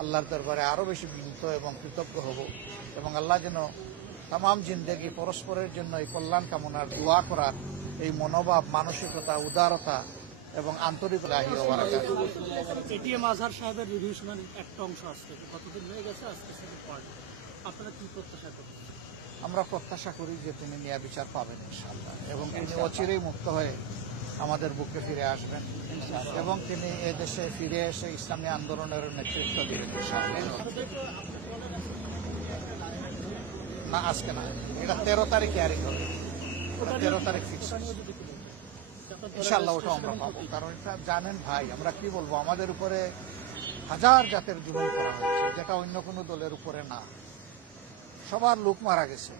আল্লাহর দরবারে আরো বেশি বিনীত এবং কৃতজ্ঞ হব এবং আল্লাহ যেন তামাম জিন্দেগি পরস্পরের জন্য এই কল্যাণ কামনার দোয়া করার এই মনোভাব, মানসিকতা, উদারতা এবং আন্তরিকতা এটিএম আজহার সাহেবের রিভিউ শুনানির একটা অংশ আসছে, কতদিন হয়ে গেছে, আজকে সেটা পড়ে। আপনারা কি প্রত্যাশা করছেন? আমরা প্রত্যাশা করি যে তিনি ন্যায় বিচার পাবেন ইনশাআল্লাহ এবং তিনি অচিরেই মুক্ত হয়ে আমাদের বুকে ফিরে আসবেন এবং তিনি এ দেশে ফিরে এসে ইসলামী আন্দোলনের নেতৃত্ব দিবেন ইনশাআল্লাহ। না, আজকে না, এটা 13 তারিখ হিয়ারিং হবে, 13 তারিখ ফিক্স ইনশাআল্লাহ। ওটা আমরা পাবো, কারণ এটা জানেন ভাই, আমরা কি বলবো, আমাদের উপরে হাজার জাতের জুলুম করা হয়েছে, যেটা অন্য কোনো দলের উপরে না। সবার লোক মারা গেছে,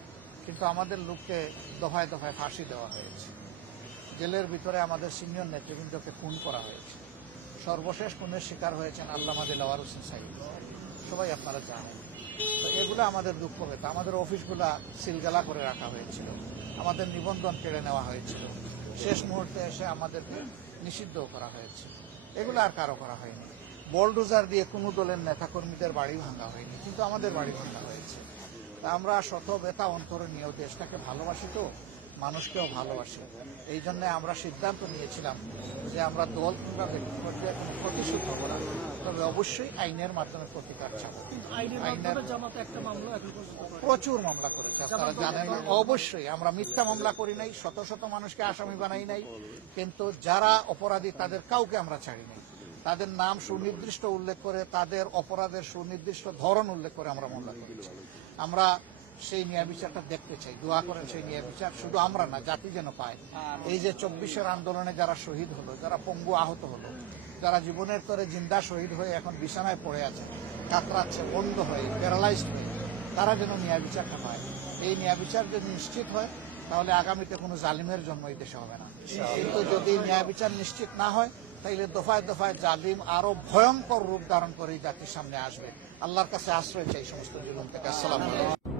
কিন্তু আমাদের লোককে দফায় দফায় ফাঁসি দেওয়া হয়েছে। জেলের ভিতরে আমাদের সিনিয়র নেতৃবৃন্দকে খুন করা হয়েছে। সর্বশেষ খুনের শিকার হয়েছেন আল্লামা দিলওয়ার হোসেন সাইদ, সবাই আপনারা জানেন। তো এগুলো আমাদের দুঃখ হতো। আমাদের অফিসগুলা সিলগালা করে রাখা হয়েছিল, আমাদের নিবন্ধন কেড়ে নেওয়া হয়েছিল, শেষ মুহূর্তে এসে আমাদেরকে নিষিদ্ধ করা হয়েছে। এগুলো আর কারো করা হয়নি। বোলডোজার দিয়ে কোনো দলের নেতাকর্মীদের বাড়ি ভাঙা হয়নি, কিন্তু আমাদের বাড়ি ভাঙা হয়েছে। তা আমরা শত ব্যথা অন্তরে নিয়েও দেশটাকে ভালোবাসি, তো মানুষকেও ভালোবাসি। এই জন্য আমরা সিদ্ধান্ত নিয়েছিলাম যে আমরা দল কিংবা ব্যক্তি পর্যায়ে কোনো প্রতিশোধ হবো না, তবে অবশ্যই আইনের মাধ্যমে প্রতিকার চাবো। প্রচুর মামলা করেছে, আপনারা জানেন। অবশ্যই আমরা মিথ্যা মামলা করি নাই, শত শত মানুষকে আসামি বানাই নাই, কিন্তু যারা অপরাধী তাদের কাউকে আমরা ছাড়ি নাই। তাদের নাম সুনির্দিষ্ট উল্লেখ করে, তাদের অপরাধের সুনির্দিষ্ট ধরন উল্লেখ করে আমরা মামলা করেছি। আমরা সেই ন্যায় বিচারটা দেখতে চাই, দোয়া করেন সেই ন্যায় বিচার শুধু আমরা না, জাতি যেন পায়। এই যে 24-এর আন্দোলনে যারা শহীদ হলো, যারা পঙ্গু আহত হলো, যারা জীবনের তরে জিন্দা শহীদ হয়ে এখন বিছানায় পড়ে আছে, কাতরাচ্ছে, বন্ধ হয়ে, প্যারালাইজড হয়ে, তারা যেন ন্যায় বিচারটা পায়। এই ন্যায় বিচার যদি নিশ্চিত হয়, তাহলে আগামীতে কোনো জালিমের জন্ম এই দেশে হবে না। কিন্তু যদি ন্যায় বিচার নিশ্চিত না হয়, তাইলে দফায় দফায় জালিম আরো ভয়ঙ্কর রূপ ধারণ করে জাতির সামনে আসবে। আল্লাহর কাছে আশ্রয় চাই সমস্ত জুলুম থেকে। আসসালামু আলাইকুম।